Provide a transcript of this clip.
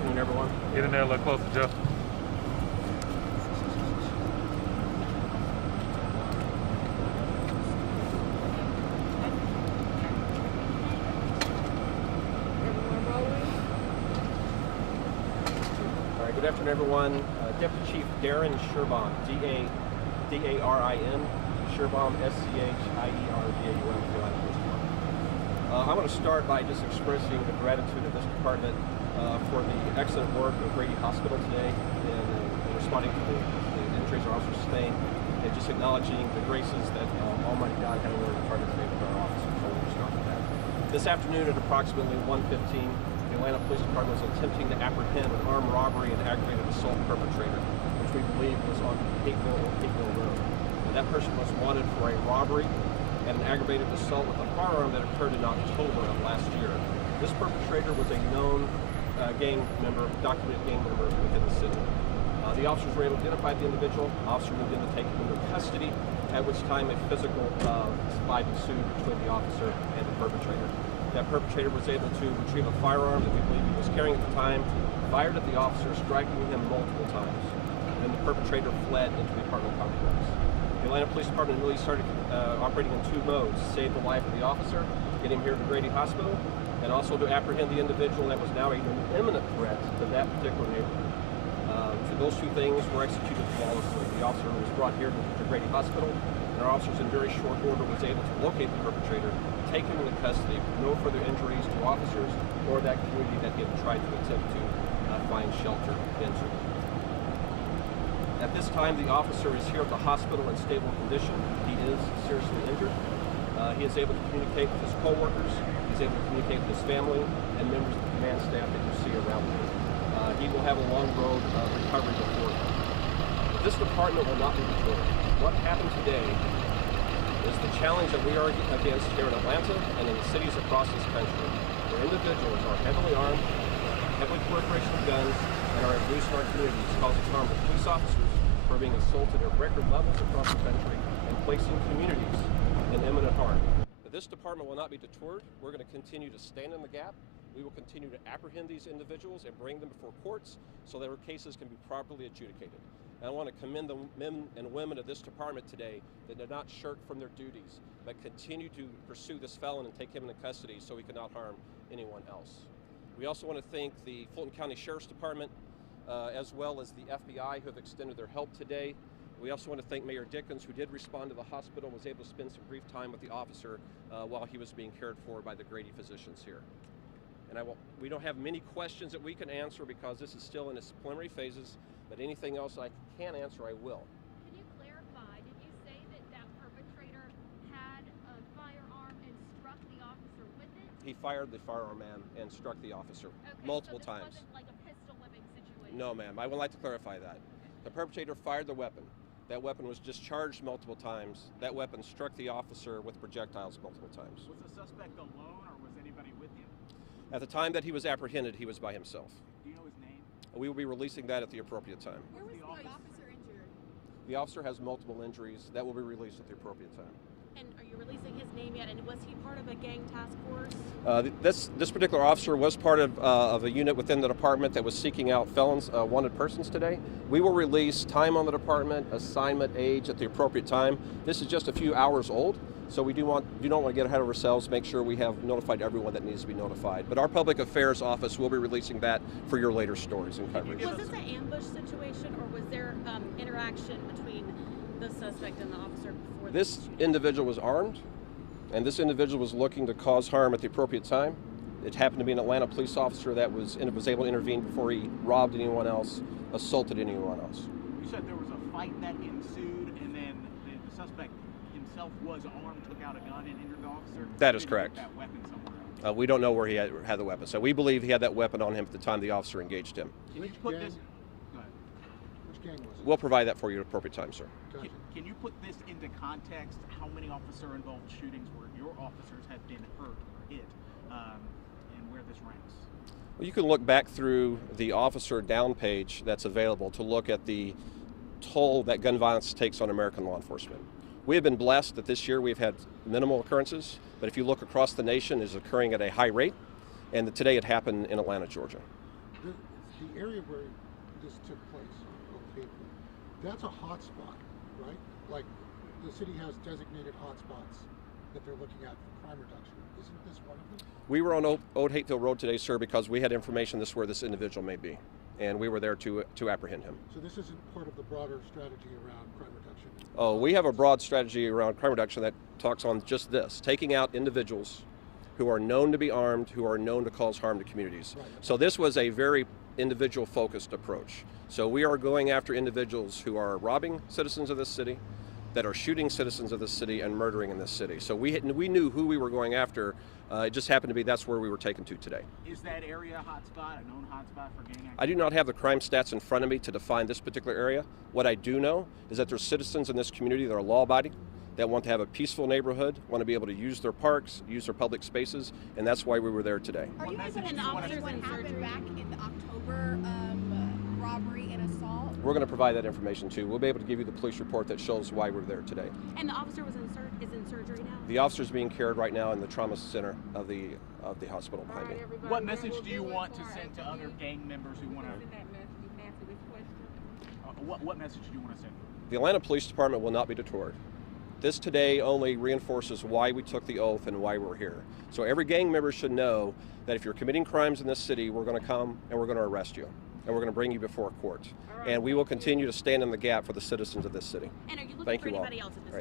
afternoon, everyone. Get in there a little closer, Jeff. All right, good afternoon, everyone. Deputy Chief Darren Schierbaum, D-A-R-I-N, Schierbaum, S-C-H-I-E-R-B-A-U-M. I want to start by just expressing the gratitude of this department for the excellent work of Grady Hospital today in responding to the injuries our officers sustained, and just acknowledging the graces that Almighty God had in our department today with our officers. So we'll start with that. This afternoon at approximately 1:15, the Atlanta Police Department was attempting to apprehend an armed robbery and aggravated assault perpetrator, which we believe was on Hapeville Road. And that person was wanted for a robbery and an aggravated assault with a firearm that occurred in October of last year. This perpetrator was a known gang member, documented gang member within the city. The officers were able to identify the individual. Officer moved in to take him into custody, at which time a physical fight ensued between the officer and the perpetrator. That perpetrator was able to retrieve a firearm that we believe he was carrying at the time, fired at the officer, striking him multiple times. And then the perpetrator fled into the apartment complex. The Atlanta Police Department really started operating in two modes: save the life of the officer, get him here to Grady Hospital, and also to apprehend the individual that was now an imminent threat to that particular neighborhood. So those two things were executed flawlessly. The officer was brought here to Grady Hospital, and our officers in very short order was able to locate the perpetrator, take him into custody with no further injuries to officers or that community that he had tried to attempt to find shelter into. At this time, the officer is here at the hospital in stable condition. He is seriously injured. He is able to communicate with his co-workers. He's able to communicate with his family and members of the command staff that you see around him. He will have a long road of recovery before him. But this department will not be deterred. What happened today is the challenge that we are against here in Atlanta and in the cities across this country, where individuals are heavily armed, heavily proliferation of guns, and are abused in our communities, causing harm to police officers who are being assaulted at record levels across the country and placing communities in imminent harm. But this department will not be deterred. We're going to continue to stand in the gap. We will continue to apprehend these individuals and bring them before courts so that their cases can be properly adjudicated. And I want to commend the men and women of this department today that did not shirk from their duties, but continue to pursue this felon and take him into custody so he cannot harm anyone else. We also want to thank the Fulton County Sheriff's Department as well as the FBI who have extended their help today. We also want to thank Mayor Dickens, who did respond to the hospital and was able to spend some brief time with the officer while he was being cared for by the Grady physicians here. And we don't have many questions that we can answer because this is still in its preliminary phases, but anything else I can answer, I will. Can you clarify, did you say that that perpetrator had a firearm and struck the officer with it? He fired the firearm, ma'am, and struck the officer multiple times. Wasn't like a pistol whipping situation? No, ma'am, I would like to clarify that. The perpetrator fired the weapon. That weapon was discharged multiple times. That weapon struck the officer with projectiles multiple times. Was the suspect alone or was anybody with him? At the time that he was apprehended, he was by himself. Do you know his name? We will be releasing that at the appropriate time. Where was the officer injured? The officer has multiple injuries that will be released at the appropriate time. And are you releasing his name yet? And was he part of a gang task force? This particular officer was part of a unit within the department that was seeking out felons, wanted persons today. We will release time on the department, assignment, age at the appropriate time. This is just a few hours old, so we do not want to get ahead of ourselves, make sure we have notified everyone that needs to be notified. But our public affairs office will be releasing that for your later stories and coverage. Was this an ambush situation or was there interaction between the suspect and the officer before This shooting? individual was armed, and this individual was looking to cause harm at the appropriate time. It happened to be an Atlanta police officer that was able to intervene before he robbed anyone else, assaulted anyone else. You said there was a fight that ensued and then the suspect himself was armed, took out a gun and injured the officer? That is Did he correct. put that weapon somewhere else? We don't know where he had the weapon, so we believe he had that weapon on him at the time the officer engaged him. Can you Which put gang? this? Go ahead. Which gang was it? We'll provide that for you at appropriate time, sir. Gotcha. Can you put this into context? How many officer-involved shootings where your officers have been hurt or hit, and where this ranks? Well, you can look back through the officer down page that's available to look at the toll that gun violence takes on American law enforcement. We have been blessed that this year we've had minimal occurrences, but if you look across the nation, it's occurring at a high rate, and today it happened in Atlanta, Georgia. the area where this took place, okay, that's a hot spot, right? Like the city has designated hot spots that they're looking at for crime reduction. Isn't this one of them? We were on Old Hateville Road today, sir, because we had information this is where this individual may be, and we were there to apprehend him. So this isn't part of the broader strategy around crime reduction? Oh, we have a broad strategy around crime reduction that talks on just this, taking out individuals who are known to be armed, who are known to cause harm to communities. Right. So this was a very individual focused approach. So we are going after individuals who are robbing citizens of this city, that are shooting citizens of this city and murdering in this city. So we knew who we were going after. It just happened to be that's where we were taken to today. Is that area a hotspot, a known hotspot for gang activity? I do not have the crime stats in front of me to define this particular area. What I do know is that there's citizens in this community that are law-abiding, that want to have a peaceful neighborhood, want to be able to use their parks, use their public spaces, and that's why we were there today. Are you guys message going do to you wanna officers send? what happened back in the October robbery and assault? We're going to provide that information too. We'll be able to give you the police report that shows why we're there today. And the officer is in surgery now? The officer's being cared right now in the trauma center of the hospital behind me. What message do you want to send to other gang members who want to? What message do you want to send? The Atlanta Police Department will not be deterred. This today only reinforces why we took the oath and why we're here. So every gang member should know that if you're committing crimes in this city, we're going to come and we're going to arrest you. And we're going to bring you before court. And we will continue to stand in the gap for the citizens of this city. And are you looking Thank for you all. anybody else at this All right.